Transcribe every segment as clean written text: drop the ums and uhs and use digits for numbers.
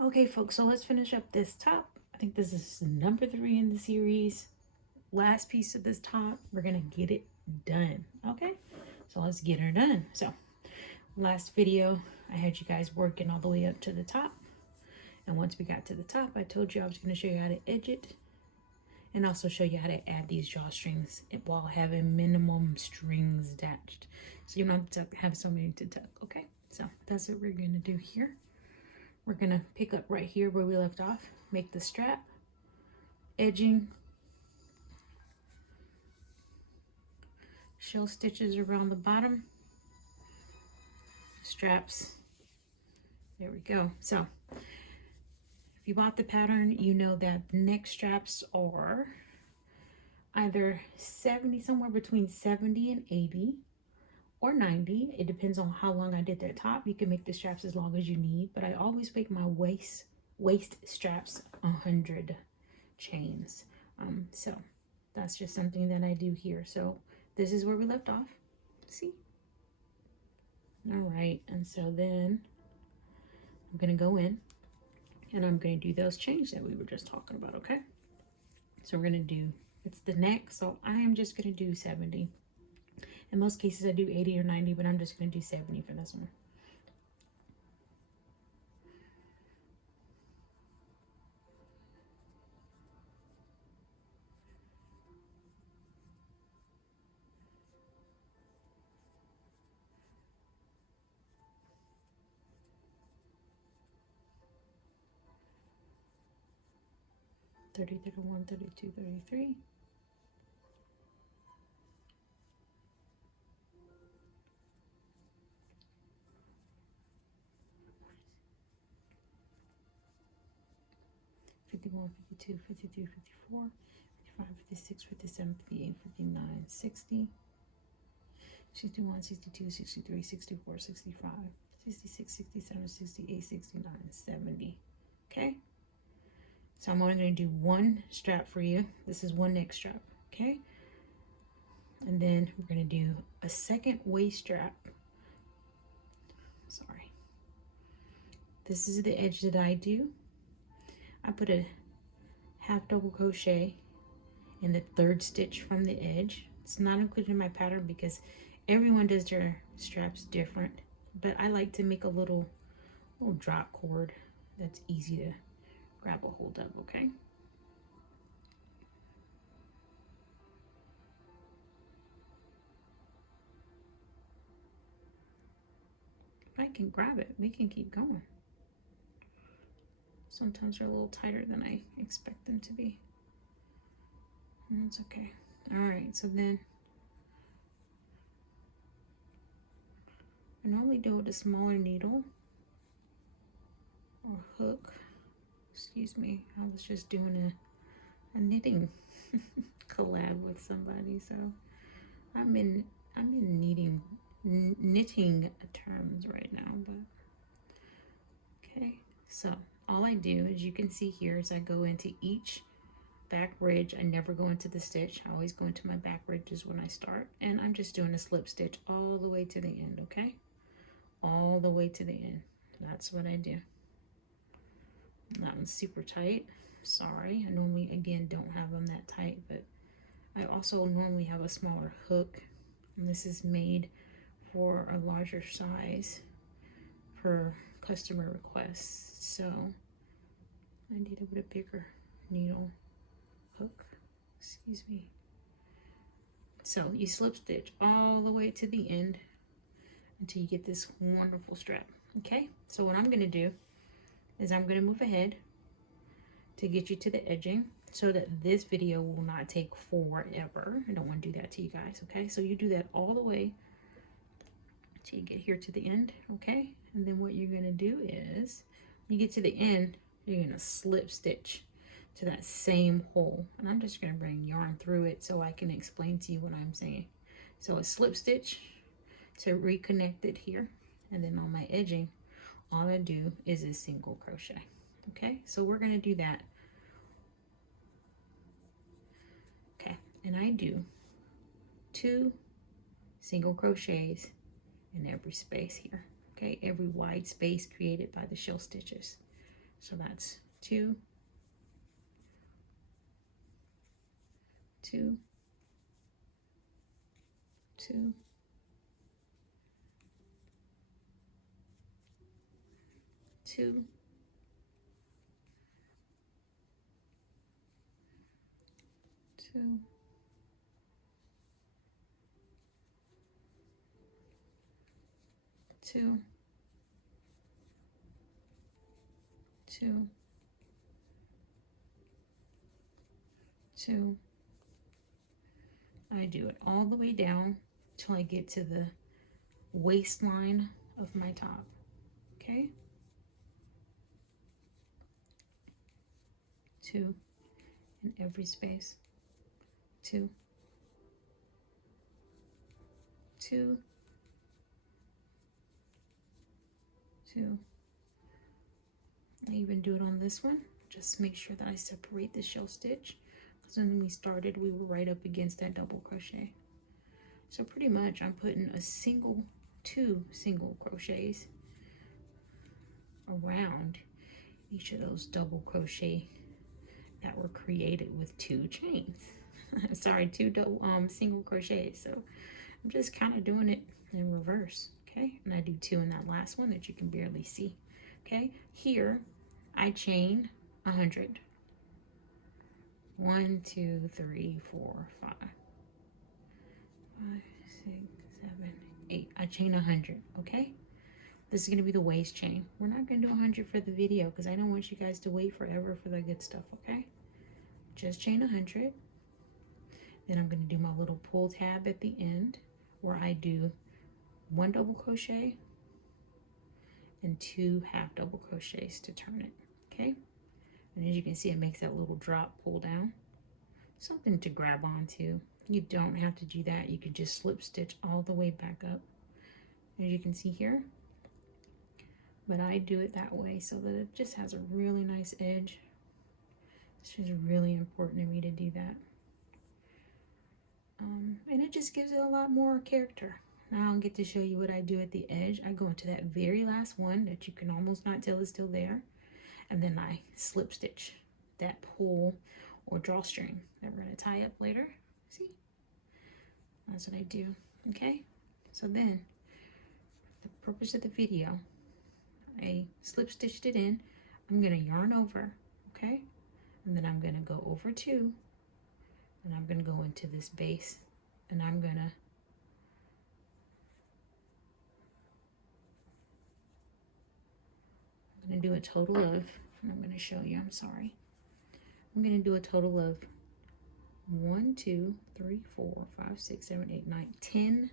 Okay, folks, so let's finish up this top. I think this is number 3 in the series. Last piece of this top. We're gonna get it done. Okay, so let's get her done. So last video, I had you guys working all the way up to the top. And once we got to the top, I told you I was going to show you how to edge it and also show you how to add these drawstrings while having minimum strings attached. So you don't have to have so many to tuck, okay? So that's what we're going to do here. We're going to pick up right here where we left off, make the strap, edging, shell stitches around the bottom, straps. There we go. So if you bought the pattern, you know that the neck straps are either 70, somewhere between 70 and 80 or 90. It depends on how long I did that top. You can make the straps as long as you need, but I always make my waist straps 100 chains. So that's just something that I do here. So this is where we left off. See? All right, and so then I'm gonna go in and I'm going to do those chains that we were just talking about, okay? So we're going to do, it's the neck, so I am just going to do 70. In most cases, I do 80 or 90, but I'm just going to do 70 for this one. $30, $31, $32, $33. $51, $52, $53, $54, $55, $56, $57, $58, $59, $60, $61, $62, $63, $64, $65, $66, $67, $68, $69, $70. Okay? So I'm only going to do one strap for you. This is one neck strap, okay? And then we're going to do a second waist strap. Sorry. This is the edge that I do. I put a half double crochet in the third stitch from the edge. It's not included in my pattern because everyone does their straps different, but I like to make a little drop cord that's easy to grab a hold of, okay? If I can grab it, we can keep going. Sometimes they're a little tighter than I expect them to be. And that's okay. All right, so then I normally do it with a smaller needle or hook. Excuse me, I was just doing a knitting collab with somebody, so I'm in knitting terms right now, but okay. So all I do, as you can see here, is I go into each back ridge. I never go into the stitch. I always go into my back ridges when I start, and I'm just doing a slip stitch all the way to the end, okay? All the way to the end. That's what I do. That one's super tight. Sorry, I normally, again, don't have them that tight, but I also normally have a smaller hook, and this is made for a larger size per customer requests. So I need a bit bigger needle hook, excuse me. So you slip stitch all the way to the end until you get this wonderful strap. Okay, so what I'm going to do is I'm going to move ahead to get you to the edging so that this video will not take forever. I don't want to do that to you guys, okay? So you do that all the way till you get here to the end, okay? And then what you're going to do is you get to the end, you're going to slip stitch to that same hole, and I'm just going to bring yarn through it so I can explain to you what I'm saying. So a slip stitch to reconnect it here, and then on my edging all I do is a single crochet. Okay, so we're going to do that. Okay, and I do 2 single crochets in every space here. Okay, every wide space created by the shell stitches. So that's 2, 2, 2, 2, 2, 2, 2, 2. I do it all the way down till I get to the waistline of my top. Okay? 2 in every space. 2, 2, 2. I even do it on this one. Just make sure that I separate the shell stitch, because when we started we were right up against that double crochet. So pretty much I'm putting two single crochets around each of those double crochet that were created with 2 chains. Sorry, 2 single crochets. So I'm just kind of doing it in reverse. Okay, and I do 2 in that last one that you can barely see. Okay, here I chain 100. 1, 2, 3, 4, 5, 5, 6, 7, 8. I chain 100. Okay, this is going to be the waist chain. We're not going to do 100 for the video because I don't want you guys to wait forever for the good stuff. Okay, just chain 100. Then I'm going to do my little pull tab at the end where I do 1 double crochet and 2 half double crochets to turn it. Okay, and as you can see, it makes that little drop pull down, something to grab onto. You don't have to do that. You could just slip stitch all the way back up, as you can see here, but I do it that way so that it just has a really nice edge. It's just really important to me to do that, and it just gives it a lot more character. Now I'll get to show you what I do at the edge. I go into that very last one that you can almost not tell is still there, and then I slip stitch that pull or drawstring that we're going to tie up later. See? That's what I do. Okay? So then, for the purpose of the video, I slip stitched it in. I'm going to yarn over, okay? And then I'm going to go over 2, and I'm going to go into this base, and I'm going to do a total of, and I'm going to show you, I'm sorry. I'm going to do a total of 1, 2, 3, 4, 5, 6, 7, 8, 9, 10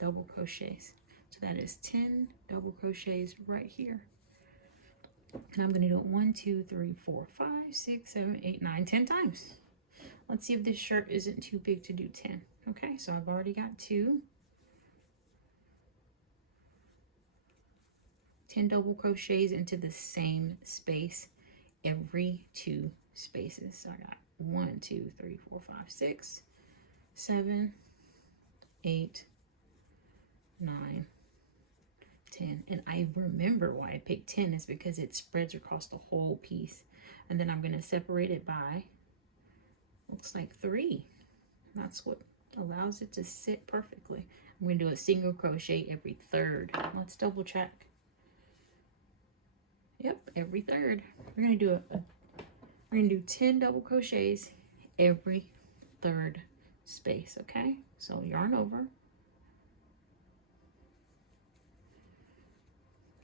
double crochets. So that is 10 double crochets right here. And I'm going to do it 1, 2, 3, 4, 5, 6, 7, 8, 9, 10 times. Let's see if this shirt isn't too big to do 10. Okay, so I've already got 2. 10 double crochets into the same space every 2 spaces. So I got 1, 2, 3, 4, 5, 6, 7, 8, 9, 10. And I remember why I picked 10 is because it spreads across the whole piece. And then I'm going to separate it by, looks like 3. That's what allows it to sit perfectly. I'm going to do a single crochet every 3rd. Let's double check. Yep, every 3rd. We're going to do 10 double crochets every 3rd space, okay? So yarn over.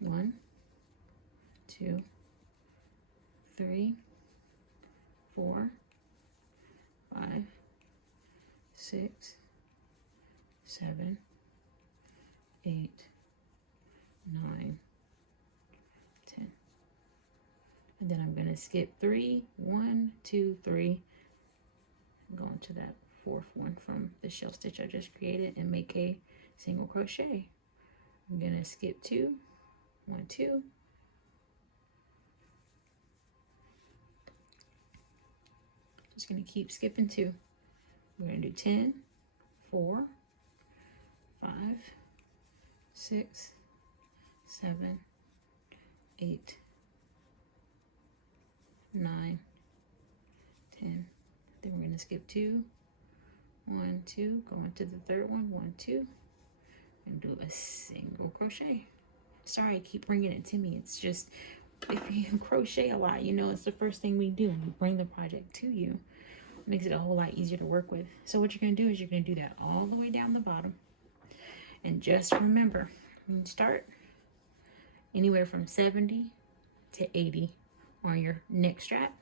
1, 2, 3, 4, 5, 6, 7, 8, 9, 10. And then I'm going to skip 3, 1, 2, 3, and go into that 4th one from the shell stitch I just created and make a single crochet. I'm going to skip 2, 1, 2, just going to keep skipping 2. We're going to do 10, 4, 5, 6, 7, 8, 9, 10. Then we're going to skip 2, 1, 2, go into the third one, 1, 2, and do a single crochet. Sorry, I keep bringing it to me. It's just, if you crochet a lot, you know, it's the first thing we do. We bring the project to you. It makes it a whole lot easier to work with. So what you're going to do is you're going to do that all the way down the bottom. And just remember, when you start, anywhere from 70 to 80 on your neck strap,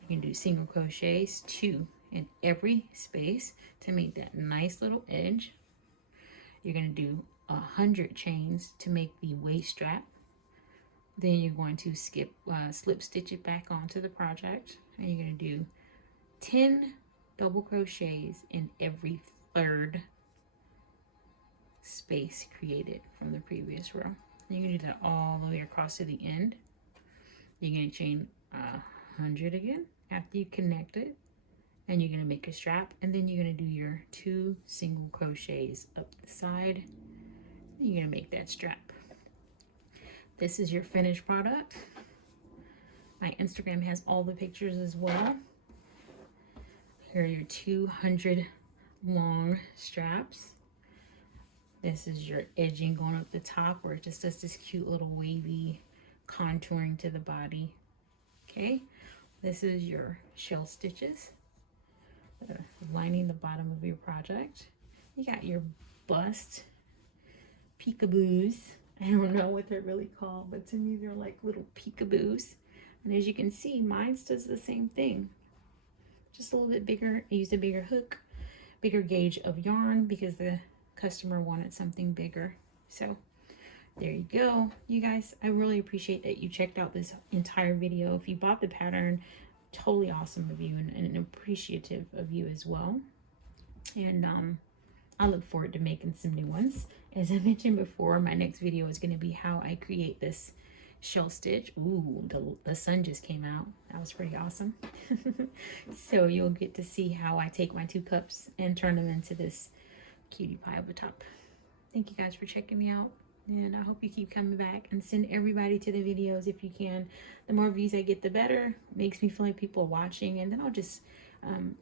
you can do single crochets, 2 in every space to make that nice little edge. You're going to do 100 chains to make the waist strap. Then you're going to slip stitch it back onto the project, and you're going to do 10 double crochets in every third space created from the previous row. You're going to do that all the way across to the end. You're going to chain 100 again after you connect it, and you're going to make a strap, and then you're going to do your 2 single crochets up the side, and you're going to make that strap. This is your finished product. My Instagram has all the pictures as well. Here are your 200 long straps. This is your edging going up the top, where it just does this cute little wavy contouring to the body. Okay, this is your shell stitches lining the bottom of your project. You got your bust peekaboos. I don't know what they're really called, but to me they're like little peekaboos. And as you can see, mine does the same thing, just a little bit bigger. I used a bigger hook, bigger gauge of yarn because the customer wanted something bigger. So there you go, you guys. I really appreciate that you checked out this entire video. If you bought the pattern, totally awesome of you, and appreciative of you as well. And I look forward to making some new ones. As I mentioned before, my next video is going to be how I create this shell stitch. Ooh, the sun just came out. That was pretty awesome. So you'll get to see how I take my 2 cups and turn them into this cutie pie over top. Thank you guys for checking me out, and I hope you keep coming back and send everybody to the videos if you can. The more views I get, the better. It makes me feel like people are watching, and then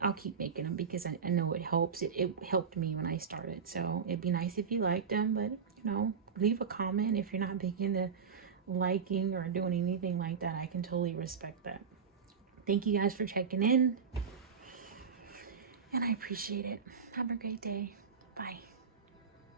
I'll keep making them because I know it helps. It helped me when I started. So it'd be nice if you liked them, but you know, leave a comment if you're not big into liking or doing anything like that. I can totally respect that. Thank you guys for checking in, and I appreciate it. Have a great day. Bye.